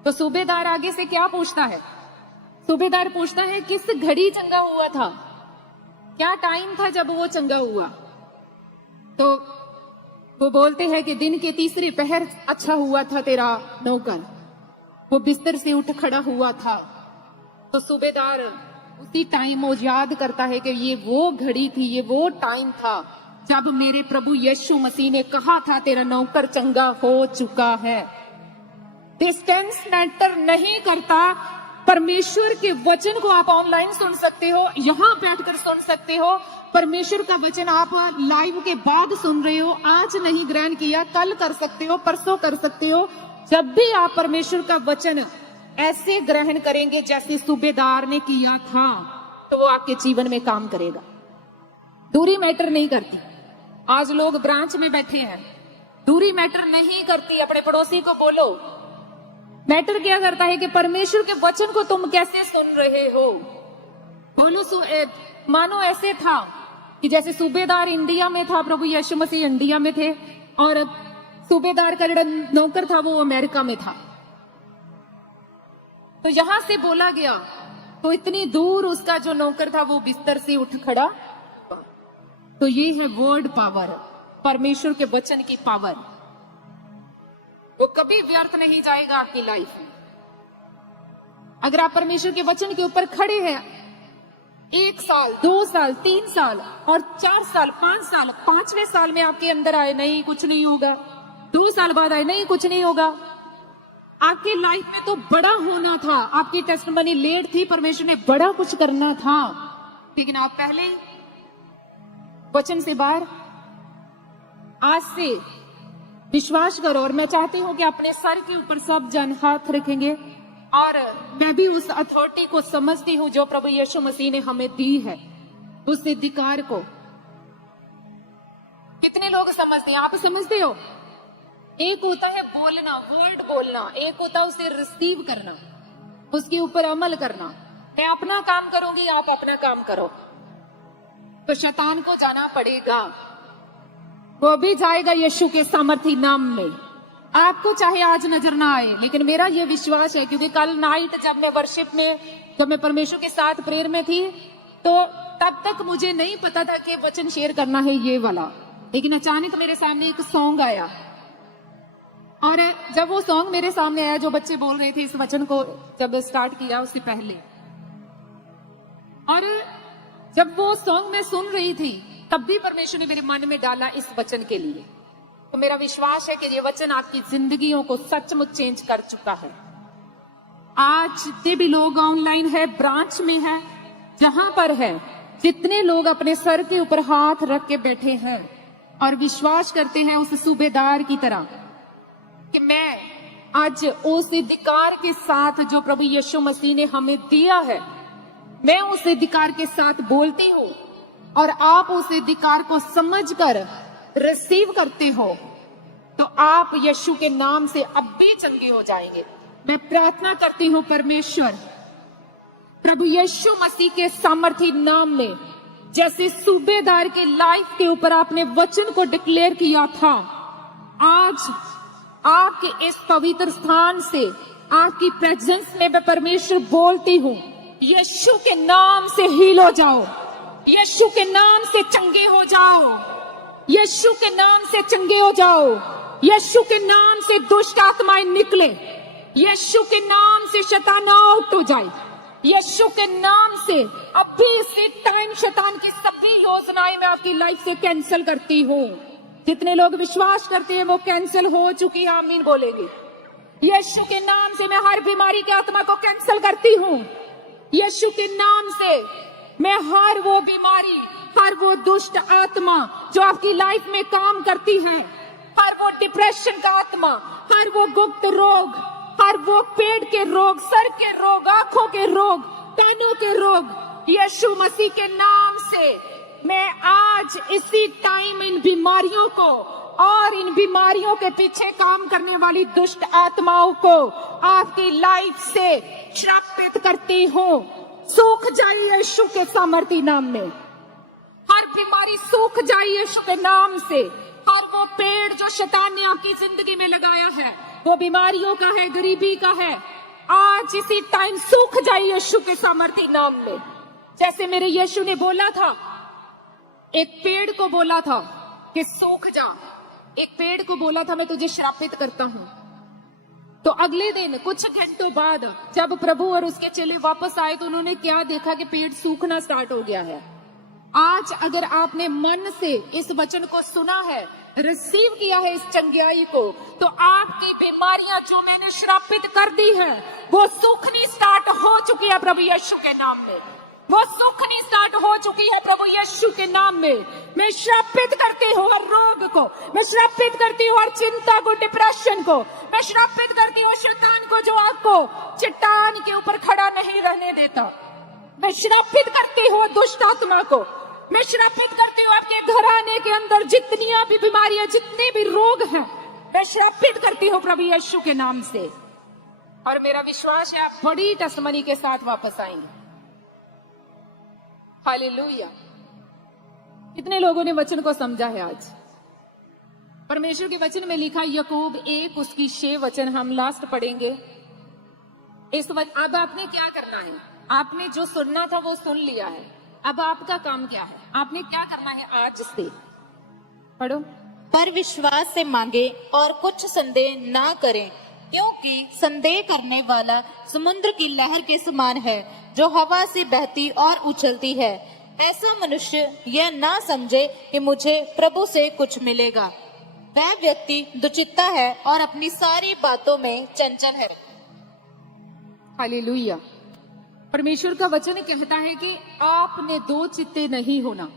तो सूबेदार आगे से क्या पूछता है? सूबेदार पूछता है किस घड़ी चंगा हुआ था, क्या टाइम था जब वो चंगा हुआ? तो वो बोलते हैं कि दिन के तीसरे पहर अच्छा हुआ था तेरा नौकर, वो बिस्तर से उठ खड़ा हुआ था। तो सूबेदार उसी टाइम वो याद करता है कि ये वो घड़ी थी, ये वो टाइम था जब मेरे प्रभु यीशु मसीह ने कहा था तेरा नौकर चंगा हो चुका है। डिस्टेंस मैटर नहीं करता। परमेश्वर के वचन को आप ऑनलाइन सुन सकते हो, यहाँ बैठकर सुन सकते हो। परमेश्वर का वचन आप लाइव के बाद सुन रहे हो, आज नहीं ग्रहण किया, कल कर सकते हो, परसों कर सकते हो। जब भी आप परमेश्वर का वचन ऐसे ग्रहण करेंगे जैसे सूबेदार ने किया था, तो वो आपके जीवन में काम करेगा। दूरी मैटर नहीं करती। आज लोग ब्रांच में बैठे हैं, दूरी मैटर नहीं करती। अपने पड़ोसी को बोलो, मैटर क्या करता है कि परमेश्वर के वचन को तुम कैसे सुन रहे हो। बोलो मानो ऐसे था कि जैसे सूबेदार इंडिया में था, प्रभु यीशु मसीह इंडिया में थे, और सूबेदार का नौकर था वो अमेरिका में था। तो यहां से बोला गया तो इतनी दूर उसका जो नौकर था वो बिस्तर से उठ खड़ा। तो ये है वर्ड पावर, परमेश्वर के वचन की पावर। वो कभी व्यर्थ नहीं जाएगा आपकी लाइफ में। अगर आप परमेश्वर के वचन के ऊपर खड़े हैं, 1 साल, 2 साल, 3 साल और 4 साल, 5 साल, 5वें साल में आपके अंदर आए नहीं कुछ नहीं होगा, 2 साल बाद आए नहीं कुछ नहीं होगा। आपकी लाइफ में तो बड़ा होना था, आपकी टेस्टमनी लेट थी, परमेश्वर ने बड़ा कुछ करना था, लेकिन आप पहले ही वचन से बाहर। आज से विश्वास करो, और मैं चाहती हूं कि अपने सर के ऊपर सब जन हाथ रखेंगे, और मैं भी उस अथॉरिटी को समझती हूं जो प्रभु यीशु मसीह ने हमें दी है, उस अधिकार को। कितने लोग समझते हैं? आप समझते हो? एक होता है बोलना, वर्ड बोलना, एक होता है उसे रिसीव करना, उसके ऊपर अमल करना। मैं अपना काम करूंगी, आप अपना काम करो। तो शैतान को जाना पड़ेगा, वो भी जाएगा यीशु के सामर्थी नाम में। आपको चाहे आज नजर ना आए, लेकिन मेरा ये विश्वास है, क्योंकि कल नाइट जब मैं वर्शिप में, जब मैं परमेश्वर के साथ प्रेयर में थी, तो तब तक मुझे नहीं पता था कि वचन शेयर करना है ये वाला, लेकिन अचानक मेरे सामने एक सॉन्ग आया और जब वो सॉन्ग मेरे सामने आया, जो बच्चे बोल रहे थे इस वचन को जब स्टार्ट किया उससे पहले, और जब वो सॉन्ग मैं सुन रही थी तब भी परमेश्वर ने मेरे मन में डाला इस वचन के लिए। तो मेरा विश्वास है कि ये वचन आपकी जिंदगियों को सचमुच चेंज कर चुका है। आज जितने भी लोग ऑनलाइन है, ब्रांच में है, जहां पर है, जितने लोग अपने सर के ऊपर हाथ रख के बैठे हैं और विश्वास करते हैं उस सूबेदार की तरह कि मैं आज उस अधिकार के साथ जो प्रभु यीशु मसीह ने हमें दिया है, मैं उस अधिकार के साथ बोलती हूँ और आप उस अधिकार को समझकर रिसीव करते हो, तो आप यीशु के नाम से अब भी चंगे हो जाएंगे। मैं प्रार्थना करती हूँ परमेश्वर प्रभु यीशु मसीह के सामर्थी नाम में, जैसे सूबेदार के लाइफ के ऊपर आपने वचन को डिक्लेयर किया था, आज आपके इस पवित्र स्थान से, आपकी प्रेजेंस में मैं परमेश्वर बोलती हूँ, यीशु के नाम से हील हो जाओ, यीशु के नाम से चंगे हो जाओ, यीशु के नाम से चंगे हो जाओ, यीशु के नाम से दुष्ट आत्माएं निकले, यीशु के नाम से शैतान आउट हो जाए, यीशु के नाम से अभी इसी टाइम शैतान की सभी योजनाएं मैं आपकी लाइफ से कैंसिल करती हूँ। जितने लोग विश्वास करते हैं वो कैंसिल हो चुकी है, आमीन बोलेंगे। यीशु के नाम से मैं हर बीमारी की आत्मा को कैंसिल करती हूँ। यीशु के नाम से मैं हर वो बीमारी, हर वो दुष्ट आत्मा जो आपकी लाइफ में काम करती है, हर वो डिप्रेशन का आत्मा, हर वो गुप्त रोग, हर वो पेट के रोग, सर के रोग, आंखों के रोग, कानों के रोग, यीशु मसीह के नाम से मैं आज इसी टाइम इन बीमारियों को और इन बीमारियों के पीछे काम करने वाली दुष्ट आत्माओं को आपकी लाइफ से श्रापित करती हूँ। सूख जाए यीशु के सामर्थी नाम में, हर बीमारी सूख जाए यीशु के नाम से। हर वो पेड़ जो शैतान ने आपकी जिंदगी में लगाया है, वो बीमारियों का है, गरीबी का है, आज इसी टाइम सूख जाए यीशु के सामर्थी नाम में। जैसे मेरे यीशु ने बोला था, एक पेड़ को बोला था कि सूख जा, एक पेड़ को बोला था मैं तुझे श्रापित करता हूँ। तो अगले दिन कुछ घंटों बाद जब प्रभु और उसके चेले वापस आए तो उन्होंने क्या देखा कि पेड़ सूखना स्टार्ट हो गया है। आज अगर आपने मन से इस वचन को सुना है, रिसीव किया है इस चंगाई को, तो आपकी बीमारियां जो मैंने श्रापित कर दी है वो सूखनी स्टार्ट हो चुकी है प्रभु यीशु के नाम में। वो सूखनी स्टार्ट हो चुकी है प्रभु यीशु के नाम में। मैं श्रापित करती हूँ हर रोग को, मैं श्रापित करती हूँ हर चिंता को, डिप्रेशन को, मैं श्रापित करती हूँ शैतान को जो आपको चट्टान के ऊपर खड़ा नहीं रहने देता। मैं श्रापित करती हूँ दुष्ट आत्मा को, मैं श्रापित करती हूँ आपके घराने के अंदर जितनी भी बीमारियां, जितने भी रोग हैं, मैं श्रापित करती हूँ प्रभु यीशु के नाम से। और मेरा विश्वास है आप बड़ी टेस्टमनी के साथ वापस आएंगे। हालेलुया। कितने लोगों ने वचन को समझा है आज? परमेश्वर के वचन में लिखा याकूब 1 उसकी 6 वचन हम लास्ट पढ़ेंगे। अब आपने क्या करना है? आपने जो सुनना था वो सुन लिया है। अब आपका काम क्या है? आपने क्या करना है आज से? पढ़ो। पर विश्वास से मांगे और कुछ संदेह ना करें, क्योंकि संदेह करने वाला समुद्र की लहर के समान है जो हवा से बहती और उछलती है। ऐसा मनुष्य यह ना समझे कि मुझे प्रभु से कुछ मिलेगा। वह व्यक्ति दुचित्ता है और अपनी सारी बातों में चंचल है। हालेलुया। परमेश्वर का वचन कहता है कि आपने दो चित्ते नहीं होना।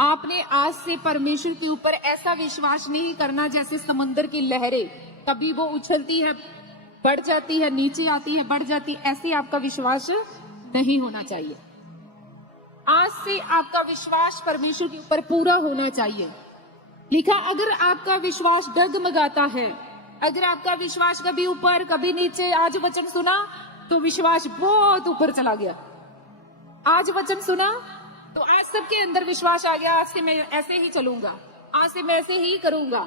आपने आज से परमेश्वर के ऊपर ऐसा विश्वास नहीं करना जैसे समंदर की लहरें, कभी वो उछलती है, बढ़ जाती है, नीचे आती है, बढ़ जाती है, ऐसे आपका विश्वास नहीं होना चाहिए। आज से आपका विश्वास परमेश्वर के ऊपर पूरा होना चाहिए। लिखा, अगर आपका विश्वास डगमगाता है, अगर आपका विश्वास कभी ऊपर कभी नीचे, आज वचन सुना तो विश्वास बहुत ऊपर चला गया, आज वचन सुना तो आज सबके अंदर विश्वास आ गया, आज से मैं ऐसे ही चलूंगा, आज से मैं ऐसे ही करूंगा।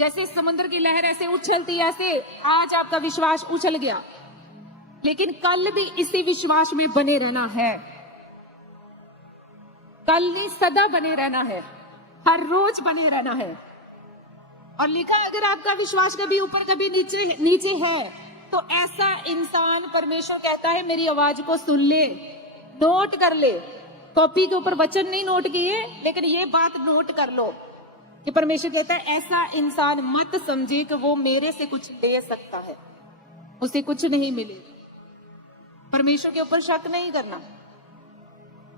जैसे समुद्र की लहर ऐसे उछलती, ऐसे आज आपका विश्वास उछल गया। लेकिन कल भी इसी विश्वास में बने रहना है, कल नहीं सदा बने रहना है, हर रोज बने रहना है। और लिखा है अगर आपका विश्वास कभी ऊपर कभी नीचे नीचे है तो ऐसा इंसान, परमेश्वर कहता है मेरी आवाज को सुन ले, नोट कर ले। कॉपी के ऊपर वचन नहीं नोट किए, लेकिन ये बात नोट कर लो कि परमेश्वर कहता है ऐसा इंसान मत समझे कि वो मेरे से कुछ ले सकता है, उसे कुछ नहीं मिलेगा। परमेश्वर के ऊपर शक नहीं करना।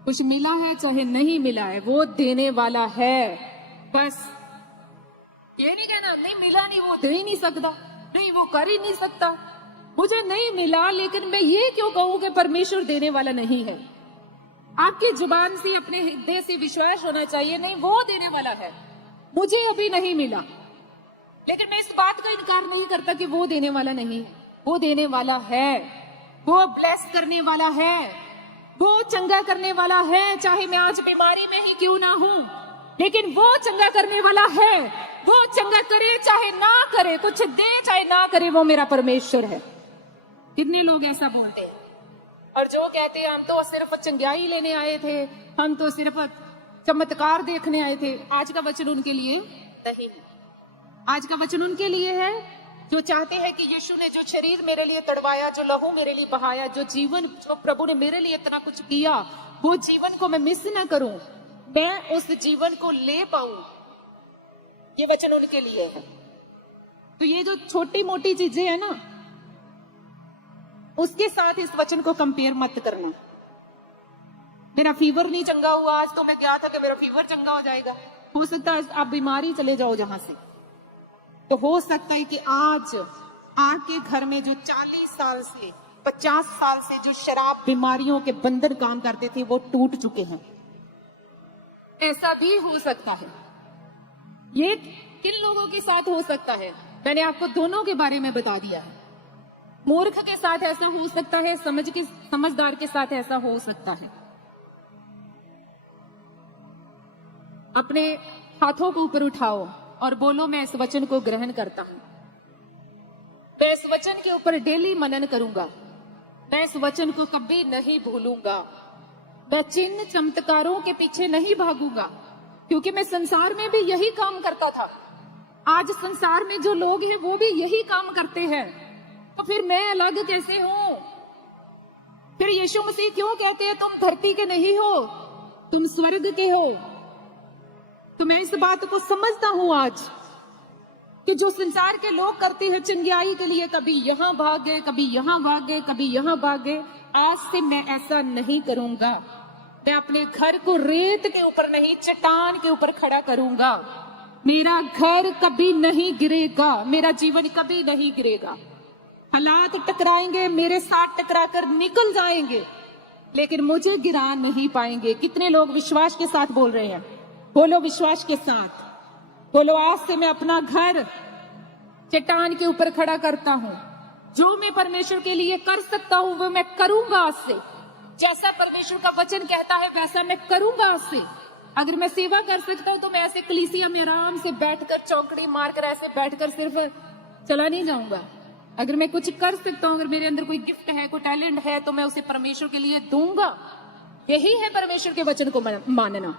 कुछ मिला है चाहे नहीं मिला है, वो देने वाला है। बस ये नहीं कहना नहीं मिला, नहीं वो दे ही नहीं सकता, नहीं वो कर ही नहीं सकता। मुझे नहीं मिला, लेकिन मैं ये क्यों कहूं कि परमेश्वर देने वाला नहीं है। आपकी जुबान से, अपने हृदय से विश्वास होना चाहिए, नहीं वो देने वाला है, मुझे अभी नहीं मिला, लेकिन मैं इस बात का इनकार नहीं करता कि वो देने वाला नहीं है। वो देने वाला है, वो ब्लेस करने वाला है, वो चंगा करने वाला है। चाहे मैं आज बीमारी में ही क्यों ना हूं, लेकिन वो चंगा करने वाला है। वो चंगा करे चाहे ना करे, कुछ दे चाहे ना करे, वो मेरा परमेश्वर है। कितने लोग ऐसा बोलते हैं और जो कहते हैं हम तो सिर्फ चंगाई लेने आए थे, हम तो सिर्फ चमत्कार देखने आए थे। आज का वचन उनके लिए नहीं है। आज का वचन उनके लिए है जो चाहते हैं कि यीशु ने जो शरीर मेरे लिए तड़वाया, जो लहू मेरे लिए बहाया, जो जीवन, जो प्रभु ने मेरे लिए इतना कुछ किया, वो जीवन को मैं मिस ना करूं, मैं उस जीवन को ले पाऊं। ये वचन उनके लिए है। तो ये जो छोटी मोटी चीजें है ना, उसके साथ इस वचन को कंपेयर मत करना। मेरा फीवर नहीं चंगा हुआ, आज तो मैं क्या था कि मेरा फीवर चंगा हो जाएगा। हो सकता है आप बीमारी चले जाओ जहां से, तो हो सकता है कि आज आपके घर में जो 40 साल से 50 साल से जो शराब बीमारियों के बंधन काम करते थे वो टूट चुके हैं। ऐसा भी हो सकता है। ये किन लोगों के साथ हो सकता है? मैंने आपको दोनों के बारे में बता दिया है। मूर्ख के साथ ऐसा हो सकता है, समझदार के साथ ऐसा हो सकता है। अपने हाथों को ऊपर उठाओ और बोलो मैं इस वचन को ग्रहण करता हूं। मैं इस वचन के ऊपर डेली मनन करूंगा। मैं इस वचन को कभी नहीं भूलूंगा। मैं चिन्ह चमत्कारों के पीछे नहीं भागूंगा, क्योंकि मैं संसार में भी यही काम करता था। आज संसार में जो लोग हैं वो भी यही काम करते हैं, तो फिर मैं अलग कैसे हूं? फिर यीशु मसीह क्यों कहते हैं तुम धरती के नहीं हो, तुम स्वर्ग के हो? तो मैं इस बात को समझता हूं आज कि जो संसार के लोग करते हैं चंगाई के लिए, कभी यहां भाग गए, कभी यहां भाग गए, कभी यहां भाग गए, आज से मैं ऐसा नहीं करूंगा। मैं अपने घर को रेत के ऊपर नहीं, चट्टान के ऊपर खड़ा करूंगा। मेरा घर कभी नहीं गिरेगा, मेरा जीवन कभी नहीं गिरेगा। हालात टकराएंगे, मेरे साथ टकरा कर निकल जाएंगे, लेकिन मुझे गिरा नहीं पाएंगे। कितने लोग विश्वास के साथ बोल रहे हैं? बोलो विश्वास के साथ, बोलो आज से मैं अपना घर चट्टान के ऊपर खड़ा करता हूं। जो मैं परमेश्वर के लिए कर सकता हूं वो मैं करूंगा आज से। जैसा परमेश्वर का वचन कहता है वैसा मैं करूंगा आज से। अगर मैं सेवा कर सकता हूं तो मैं ऐसे कलीसिया में आराम से बैठकर चौकड़ी मारकर ऐसे बैठकर सिर्फ चला नहीं जाऊंगा। अगर मैं कुछ कर सकता हूं, अगर मेरे अंदर कोई गिफ्ट है, कोई टैलेंट है, तो मैं उसे परमेश्वर के लिए दूंगा। यही है परमेश्वर के वचन को मानना।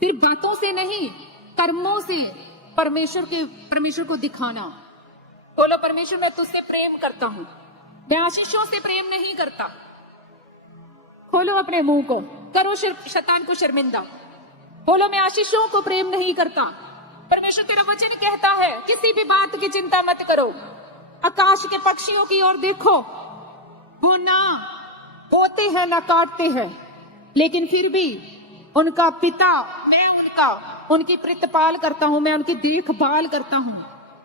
सिर्फ बातों से नहीं, कर्मों से परमेश्वर को दिखाना। बोलो परमेश्वर मैं तुझसे प्रेम करता हूं, मैं आशीषों से प्रेम नहीं करता। खोलो अपने मुंह को, करो शैतान को शर्मिंदा। बोलो मैं आशीषों को प्रेम नहीं करता। परमेश्वर तेरा वचन कहता है किसी भी बात की चिंता मत करो। आकाश के पक्षियों की ओर देखो, वो ना बोते हैं ना काटते हैं, लेकिन फिर भी उनका पिता, मैं उनकी प्रतिपाल करता हूं, मैं उनकी देखभाल करता हूं।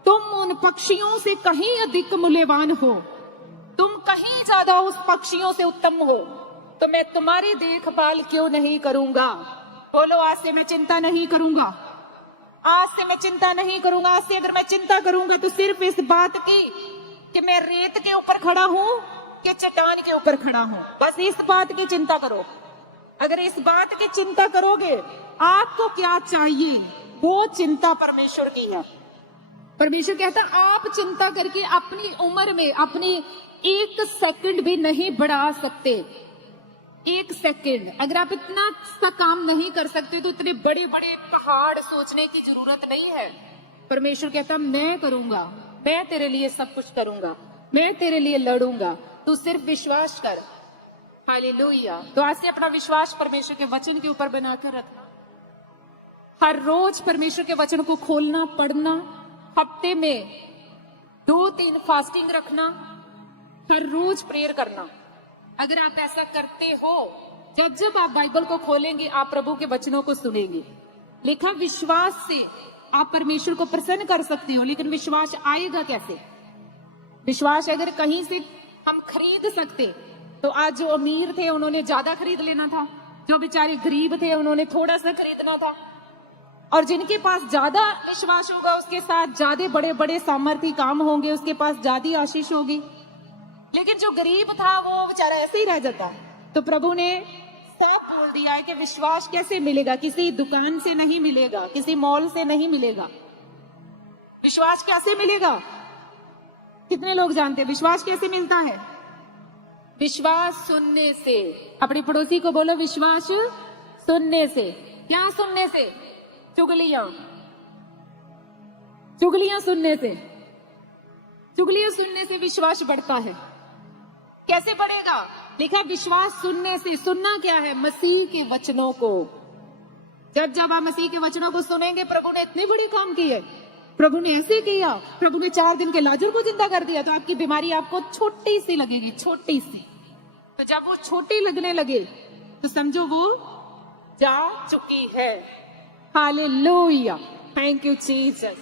तुम उन पक्षियों से कहीं अधिक मूल्यवान हो, तुम कहीं ज्यादा उस पक्षियों से उत्तम हो, तो मैं तुम्हारी देखभाल क्यों नहीं करूंगा? बोलो आज से मैं चिंता नहीं करूंगा। आज से मैं चिंता नहीं करूंगा। आज से अगर मैं चिंता करूंगा तो सिर्फ इस बात की कि मैं रेत के ऊपर खड़ा हूं कि चट्टान के ऊपर खड़ा हूं, बस इस बात की चिंता करो। अगर इस बात की चिंता करोगे, आपको क्या चाहिए वो चिंता परमेश्वर की है। परमेश्वर कहता आप चिंता करके अपनी उम्र में अपनी 1 सेकंड भी नहीं बढ़ा सकते। 1 सेकंड अगर आप इतना सा काम नहीं कर सकते तो इतने बड़े बड़े पहाड़ सोचने की जरूरत नहीं है। परमेश्वर कहता मैं करूंगा, मैं तेरे लिए सब कुछ करूंगा, मैं तेरे लिए लड़ूंगा, तू सिर्फ विश्वास कर। हालेलुया। तो आज से अपना विश्वास परमेश्वर के वचन के ऊपर बनाकर रखना। हर रोज परमेश्वर के वचन को खोलना, पढ़ना, हफ्ते में 2-3 फास्टिंग रखना, हर रोज प्रेयर करना। अगर आप ऐसा करते हो, जब जब आप बाइबल को खोलेंगे आप प्रभु के वचनों को सुनेंगे। लिखा विश्वास से आप परमेश्वर को प्रसन्न कर सकते हो, लेकिन विश्वास आएगा कैसे? विश्वास अगर कहीं से हम खरीद सकते तो आज जो अमीर थे उन्होंने ज्यादा खरीद लेना था, जो बेचारे गरीब थे उन्होंने थोड़ा सा खरीदना था, और जिनके पास ज्यादा विश्वास होगा उसके साथ ज्यादा बड़े बड़े सामर्थ्य काम होंगे, उसके पास ज्यादा आशीष होगी। लेकिन जो गरीब था वो बेचारा ऐसे ही रह जाता। तो प्रभु ने साफ बोल दिया है कि विश्वास कैसे मिलेगा? किसी दुकान से नहीं मिलेगा, किसी मॉल से नहीं मिलेगा। विश्वास कैसे मिलेगा? कितने लोग जानते हैं विश्वास कैसे मिलता है? विश्वास सुनने से। अपने पड़ोसी को बोलो विश्वास सुनने से। क्या सुनने से? चुगलियां। चुगलियां सुनने से। चुगलियां सुनने से विश्वास बढ़ता है। कैसे बढ़ेगा? लिखा विश्वास सुनने से। सुनना क्या है? मसीह के वचनों को। जब जब आप मसीह के वचनों को सुनेंगे, प्रभु ने इतने बड़े काम किए, प्रभु ने ऐसे किया, प्रभु ने 4 दिन के लाजर को जिंदा कर दिया, तो आपकी बीमारी आपको छोटी सी लगेगी, छोटी सी। तो जब वो छोटी लगने लगे तो समझो वो जा चुकी है। Hallelujah, thank you Jesus.